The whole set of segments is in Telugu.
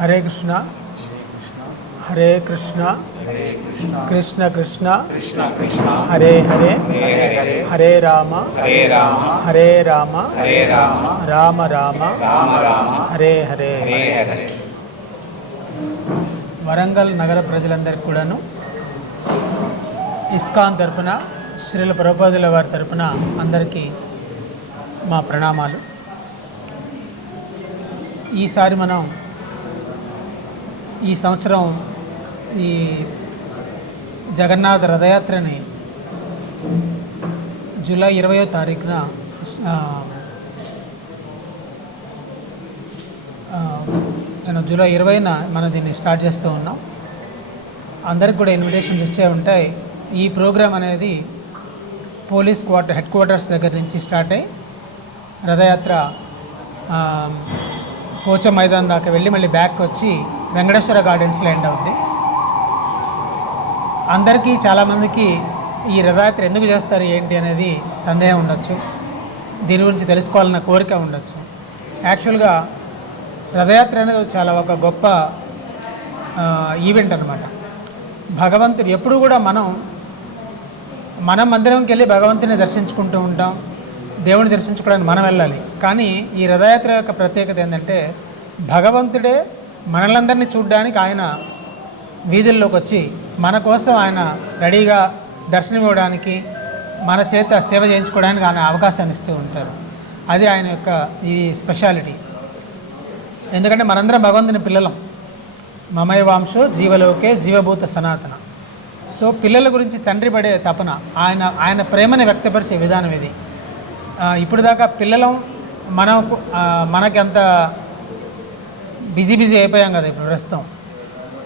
హరే కృష్ణ హరే కృష్ణ కృష్ణ కృష్ణ హరే హరే హరే రామ హరే రామ రామ రామ హరే హరే. వరంగల్ నగర ప్రజలందరికీ కూడాను ఇస్కాన్ తరపున శ్రీల ప్రభుపాదుల వారి తరపున అందరికీ మా ప్రణామాలు. ఈసారి మనం ఈ సంవత్సరం ఈ జగన్నాథ రథయాత్రని జూలై 20వ తారీఖున జూలై 20న మనం దీన్ని స్టార్ట్ చేస్తూ ఉన్నాం. అందరికి కూడా ఇన్విటేషన్స్ వచ్చే ఉంటాయి. ఈ ప్రోగ్రాం అనేది పోలీస్ హెడ్ క్వార్టర్స్ దగ్గర నుంచి స్టార్ట్ అయ్యి రథయాత్ర పోచ మైదాన్ దాకా వెళ్ళి మళ్ళీ బ్యాక్ వచ్చి వెంకటేశ్వర గార్డెన్స్లో ఎండ్ అవుద్ది. అందరికీ చాలామందికి ఈ రథయాత్ర ఎందుకు చేస్తారు ఏంటి అనేది సందేహం ఉండొచ్చు, దీని గురించి తెలుసుకోవాలన్న కోరిక ఉండొచ్చు. యాక్చువల్గా రథయాత్ర అనేది చాలా ఒక గొప్ప ఈవెంట్ అన్నమాట. భగవంతుడు ఎప్పుడు కూడా మనం మందిరంకి వెళ్ళి భగవంతుని దర్శించుకుంటూ ఉంటాం, దేవుని దర్శించుకోవడానికి మనం వెళ్ళాలి. కానీ ఈ రథయాత్ర యొక్క ప్రత్యేకత ఏంటంటే భగవంతుడే మనలందరినీ చూడడానికి ఆయన వీధుల్లోకి వచ్చి మన కోసం ఆయన రెడీగా దర్శనం ఇవ్వడానికి, మన చేత సేవ చేయించుకోవడానికి ఆయన అవకాశాన్ని ఇస్తూ ఉంటారు. అది ఆయన యొక్క ఈ స్పెషాలిటీ. ఎందుకంటే మనందరం భగవంతుని పిల్లలం. మమైవాంశో జీవలోకే జీవభూత సనాతన. సో పిల్లల గురించి తండ్రి పడే తపన, ఆయన ప్రేమని వ్యక్తపరిచే విధానం ఇది. ఇప్పుడు దాకా పిల్లలం మనకి అంత బిజీ అయిపోయాం కదా ఇప్పుడు ప్రస్తుతం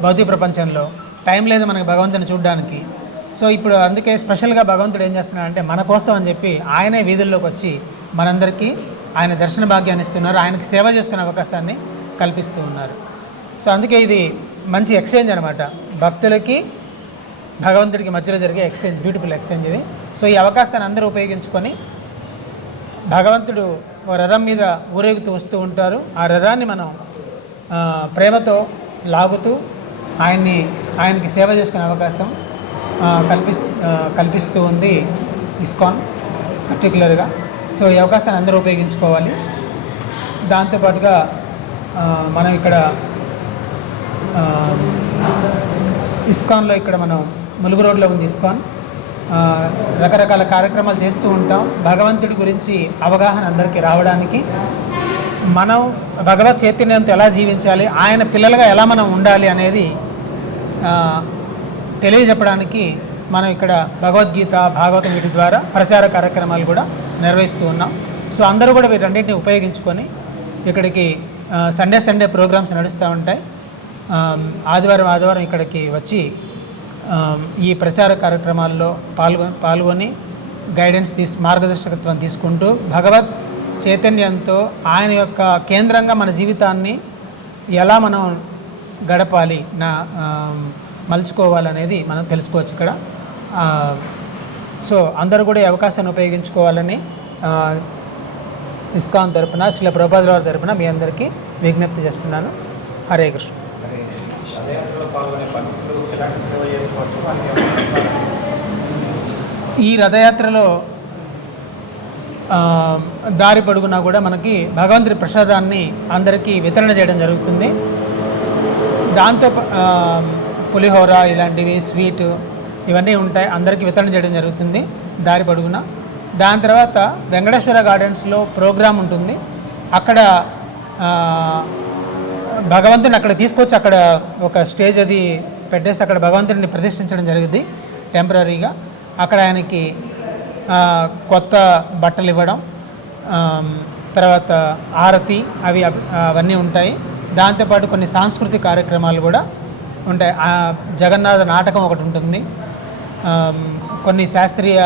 భౌతిక ప్రపంచంలో. టైం లేదు మనకి భగవంతుని చూడడానికి. సో ఇప్పుడు అందుకే స్పెషల్గా భగవంతుడు ఏం చేస్తున్నాడంటే మన కోసం అని చెప్పి ఆయనే వీధుల్లోకి వచ్చి మనందరికీ ఆయన దర్శన భాగ్యాన్ని ఇస్తున్నారు, ఆయనకి సేవ చేసుకునే అవకాశాన్ని కల్పిస్తూ ఉన్నారు. సో అందుకే ఇది మంచి ఎక్స్చేంజ్ అనమాట, భక్తులకి భగవంతుడికి మధ్యలో జరిగే ఎక్స్చేంజ్, బ్యూటిఫుల్ ఎక్స్చేంజ్ ఇది. సో ఈ అవకాశాన్ని అందరూ ఉపయోగించుకొని భగవంతుడు రథం మీద ఊరేగుతూ వస్తూ ఉంటారు. ఆ రథాన్ని మనం ప్రేమతో లాగుతూ ఆయనకి సేవ చేసుకునే అవకాశం కల్పిస్తూ ఉంది ఇస్కాన్ పర్టికులర్గా. సో ఈ అవకాశాన్ని అందరూ ఉపయోగించుకోవాలి. దాంతోపాటుగా మనం ఇక్కడ ఇస్కాన్లో ఇక్కడ మనం ములుగు రోడ్లో ఉంది ఇస్కాన్. రకరకాల కార్యక్రమాలు చేస్తూ ఉంటాం. భగవంతుడి గురించి అవగాహన అందరికీ రావడానికి, మనం భగవత్ చైతన్యంతో ఎలా జీవించాలి, ఆయన పిల్లలుగా ఎలా మనం ఉండాలి అనేది తెలియజెప్పడానికి మనం ఇక్కడ భగవద్గీత, భాగవతం వీటి ద్వారా ప్రచార కార్యక్రమాలు కూడా నిర్వహిస్తూ ఉన్నాం. సో అందరూ కూడా వీటన్నిటిని ఉపయోగించుకొని ఇక్కడికి సండే ప్రోగ్రామ్స్ నడుస్తూ ఉంటాయి. ఆదివారం ఇక్కడికి వచ్చి ఈ ప్రచార కార్యక్రమాల్లో పాల్గొని గైడెన్స్ మార్గదర్శకత్వం తీసుకుంటూ భగవత్ చైతన్యంతో ఆయన యొక్క కేంద్రంగా మన జీవితాన్ని ఎలా మనం గడపాలి, మలుచుకోవాలనేది మనం తెలుసుకోవచ్చు ఇక్కడ. సో అందరూ కూడా ఈ అవకాశాన్ని ఉపయోగించుకోవాలని ఇస్కాన్ తరపున, శ్రీల ప్రభుపాదుల వారి తరపున మీ అందరికీ విజ్ఞప్తి చేస్తున్నాను. హరే కృష్ణ. ఈ రథయాత్రలో దారి పొడుగునా కూడా మనకి భగవంతుడి ప్రసాదాన్ని అందరికీ వితరణ చేయడం జరుగుతుంది. దాంతో పులిహోర ఇలాంటివి స్వీట్ ఇవన్నీ ఉంటాయి, అందరికీ వితరణ చేయడం జరుగుతుంది దారి పొడుగునా. దాని తర్వాత వెంకటేశ్వర గార్డెన్స్లో ప్రోగ్రాం ఉంటుంది. అక్కడ భగవంతుని అక్కడ తీసుకొచ్చి అక్కడ ఒక స్టేజ్ అది పెట్టేసి అక్కడ భగవంతుడిని ప్రతిష్ఠించడం జరిగింది టెంపరీగా. అక్కడ ఆయనకి కొత్త బట్టలు ఇవ్వడం, తర్వాత ఆరతి అవన్నీ ఉంటాయి. దాంతోపాటు కొన్ని సాంస్కృతిక కార్యక్రమాలు కూడా ఉంటాయి. జగన్నాథ నాటకం ఒకటి ఉంటుంది, కొన్ని శాస్త్రీయ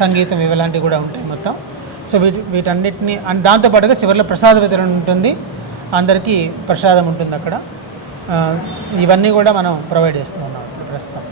సంగీతం ఇలాంటివి కూడా ఉంటాయి మొత్తం. సో వీటన్నిటిని దాంతోపాటుగా చివరిలో ప్రసాద వితరణ ఉంటుంది, అందరికీ ప్రసాదం ఉంటుంది అక్కడ. ఇవన్నీ కూడా మనం ప్రొవైడ్ చేస్తూ ఉన్నాం ప్రస్తుతం.